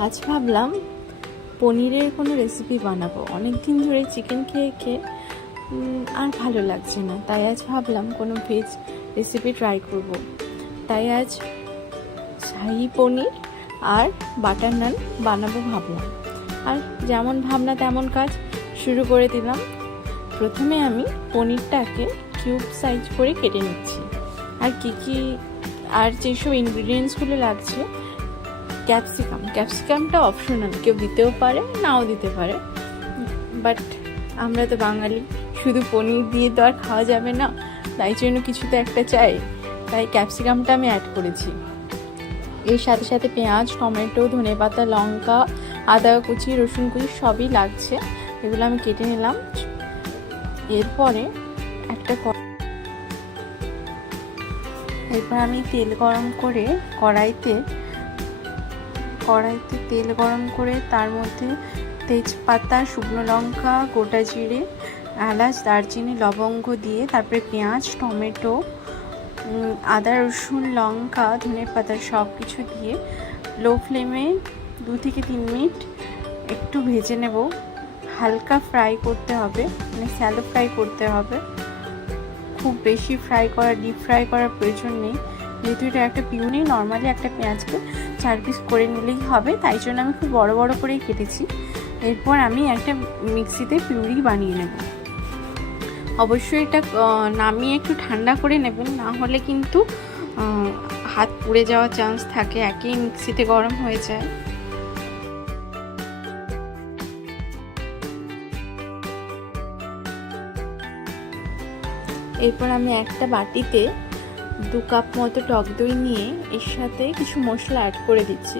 আজ ভাবলাম পনিরের কোনো রেসিপি বানাবো। অনেক দিন ধরে চিকেন খেয়ে খেয়ে আর ভালো লাগছে না, তাই আজ ভাবলাম কোনো ভেজ রেসিপি ট্রাই করব। তাই আজ শাহি পনির আর বাটার নান বানাবো ভাবলাম। আর যেমন ভাবনা তেমন কাজ শুরু করে দিলাম। প্রথমে আমি পনিরটাকে কিউব সাইজ করে কেটে নিচ্ছি। আর আর যেসব ইনগ্রিডিয়েন্টসগুলো লাগছে, ক্যাপসিকামটা অপশনাল, কেউ দিতেও পারে নাও দিতে পারে, বাট আমরা তো বাঙালি, শুধু পনির দিয়ে তো আর খাওয়া যাবে না, তাই জন্য কিছু তো একটা চাই, তাই ক্যাপসিকামটা আমি অ্যাড করেছি। এর সাথে সাথে পেঁয়াজ, টমেটো, ধনেপাতা, লঙ্কা, আদা কুচি, রসুন কুচি সবই লাগছে। এগুলো আমি কেটে নিলাম। এরপরে আমি তেল গরম করে কড়াইতে তেল গরম করে তার মধ্যে তেজপাতা, শুকনো লঙ্কা, গোটা জিরে, এলাচ, দারচিনি, লবঙ্গ দিয়ে তারপরে পেঁয়াজ, টমেটো, আদা, রসুন, লঙ্কা, ধনেপাতা সব কিছু দিয়ে লো ফ্লেমে 2 থেকে 3 মিনিট একটু ভেজে নেব। হালকা ফ্রাই করতে হবে, মানে স্যালো ফ্রাই করতে হবে, খুব বেশি ডিপ ফ্রাই করার প্রয়োজন নেই, যেহেতু এটা একটা পিউরি। নর্মালি একটা পেঁয়াজকে 4 পিস করে নিলেই হবে, তাই জন্য আমি খুব বড় বড় করেই কেটেছি। এরপর আমি একটা মিক্সিতে পিউরি বানিয়ে নেব। অবশ্যই এটা নামিয়ে একটু ঠান্ডা করে নেবেন, না হলে কিন্তু হাত পুড়ে যাওয়ার চান্স থাকে, একই মিক্সিতে গরম হয়ে যায়। এরপর আমি একটা বাটিতে 2 কাপ মতো টক দই নিয়ে এর সাথে কিছু মশলা অ্যাড করে দিচ্ছি।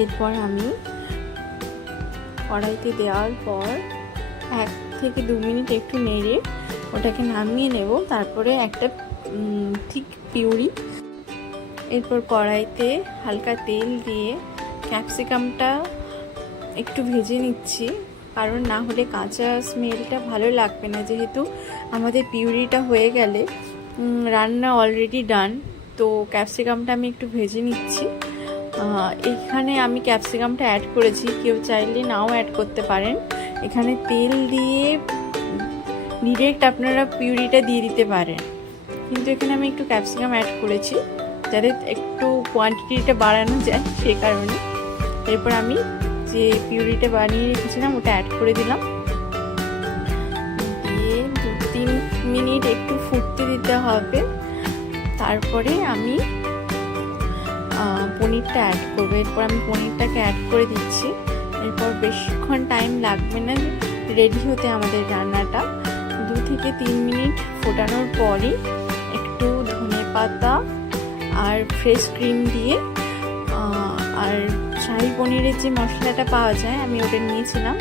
এরপর আমি কড়াইতে দেওয়ার পর 1 থেকে 2 মিনিট একটু নেড়ে ওটাকে নামিয়ে নেব। তারপরে একটা ঠিক পিউরি। এরপর কড়াইতে হালকা তেল দিয়ে ক্যাপসিকামটা একটু ভেজে নিচ্ছি, কারণ না হলে কাঁচা স্মেলটা ভালো লাগবে না। যেহেতু আমাদের পিউরিটা হয়ে গেলে রান্না অলরেডি ডান, তো ক্যাপসিকামটা আমি একটু ভেজে নিচ্ছি। এখানে আমি ক্যাপসিকামটা অ্যাড করেছি, কেউ চাইলে নাও অ্যাড করতে পারেন। এখানে তেল দিয়ে ডিরেক্ট আপনারা পিউরিটা দিয়ে দিতে পারেন, কিন্তু এখানে আমি একটু ক্যাপসিকাম অ্যাড করেছি যাতে একটু কোয়ান্টিটিটা বাড়ানো যায়, সেই কারণে। এরপর আমি যে পিউরিটা বানিয়ে রেখেছিলাম ওটা অ্যাড করে দিলাম, দিয়ে 2-3 মিনিট একটু ফুটতে দিতে হবে। তারপরে আমি পনিরটা অ্যাড করবো। এরপর আমি পনিরটাকে অ্যাড করে দিচ্ছি। এরপর বেশিক্ষণ টাইম লাগবে না রেডি হতে আমাদের রান্নাটা। 2 থেকে 3 মিনিট ফোটানোর পরই একটু ধনেপাতা আর ফ্রেশ ক্রিম দিয়ে আর শাহি পনিরের যে মশলাটা পাওয়া যায় আমি ওটা নিয়েছিলাম,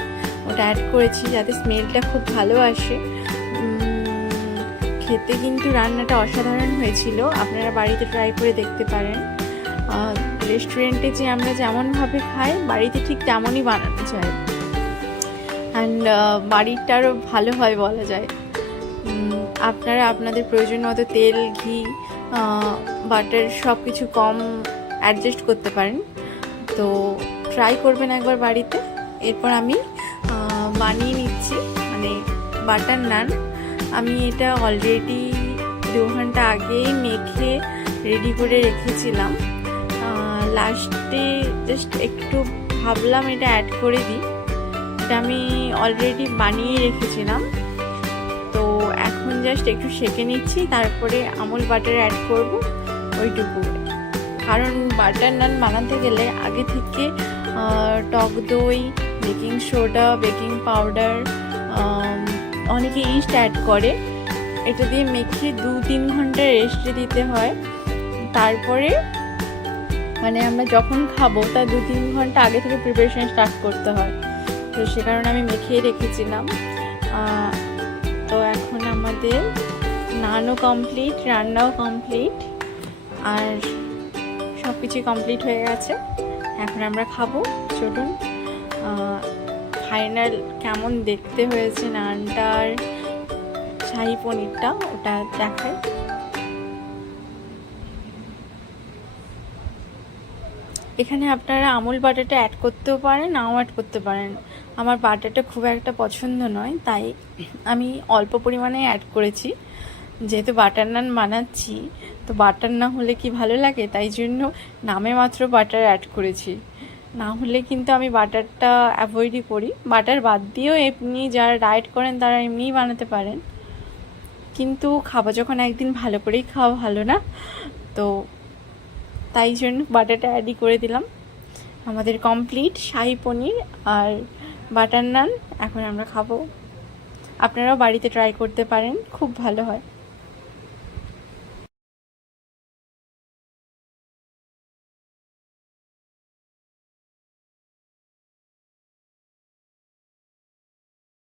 ওটা অ্যাড করেছি যাতে স্মেলটা খুব ভালো আসে। খেতে কিন্তু রান্নাটা অসাধারণ হয়েছিল, আপনারা বাড়িতে ট্রাই করে দেখতে পারেন। রেস্টুরেন্টে যে আমরা যেমনভাবে খাই বাড়িতে ঠিক তেমনই বানানো যায়, অ্যান্ড বাড়িরটা আরও ভালো হয় বলা যায়। আপনারা আপনাদের প্রয়োজন মতো তেল, ঘি, বাটার সব কিছু কম অ্যাডজাস্ট করতে পারেন, তো ট্রাই করবেন একবার বাড়িতে। এরপর আমি বানিয়ে নিচ্ছি, মানে বাটার নান। আমি এটা অলরেডি 2 ঘন্টা আগেই মেখে রেডি করে রেখেছিলাম। লাস্টে জাস্ট একটু ভাবলাম এটা অ্যাড করে দিই। এটা আমি অলরেডি বানিয়ে রেখেছিলাম, তো এখন জাস্ট একটু সেঁকে নিচ্ছি, তারপরে আমুল বাটার অ্যাড করব ওইটুকু। কারণ বাটার নান বানাতে গেলে আগে থেকে টক দই, বেকিং সোডা, বেকিং পাউডার, অনেকে ইস্ট অ্যাড করে, এটা দিয়ে মেখে 2-3 ঘন্টা রেস্টে দিতে হয়। তারপরে মানে আমরা যখন খাবো তার 2-3 ঘন্টা আগে থেকে প্রিপারেশন স্টার্ট করতে হয়, তো সে কারণে আমি মেখে রেখেছিলাম। তো এখন আমাদের নানও কমপ্লিট, রান্নাও কমপ্লিট, আর সব কিছু কমপ্লিট হয়ে গেছে। এখন আমরা খাবো। চলুন ফাইনাল কেমন দেখতে হয়েছে নানটার শাহি পনিরটা ওটা দেখায়। এখানে আপনারা আমুল বাটারটা অ্যাড করতেও পারেন, নাও অ্যাড করতে পারেন। আমার বাটারটা খুব একটা পছন্দ নয়, তাই আমি অল্প পরিমাণে অ্যাড করেছি। যেহেতু বাটার নান বানাচ্ছি, তো বাটার না হলে কি ভালো লাগে, তাই জন্য নামে মাত্র বাটার অ্যাড করেছি। না হলে কিন্তু আমি বাটারটা অ্যাভয়েডই করি। বাটার বাদ দিয়েও এমনি যারা ডায়েট করেন তারা এমনিই বানাতে পারেন, কিন্তু খাবো যখন একদিন ভালো করেই খাওয়া ভালো না, তো তাই জন্য বাটারটা অ্যাডই করে দিলাম। আমাদের কমপ্লিট শাহি পনির আর বাটার নান এখন আমরা খাবো। আপনারাও বাড়িতে ট্রাই করতে পারেন, খুব ভালো হয়।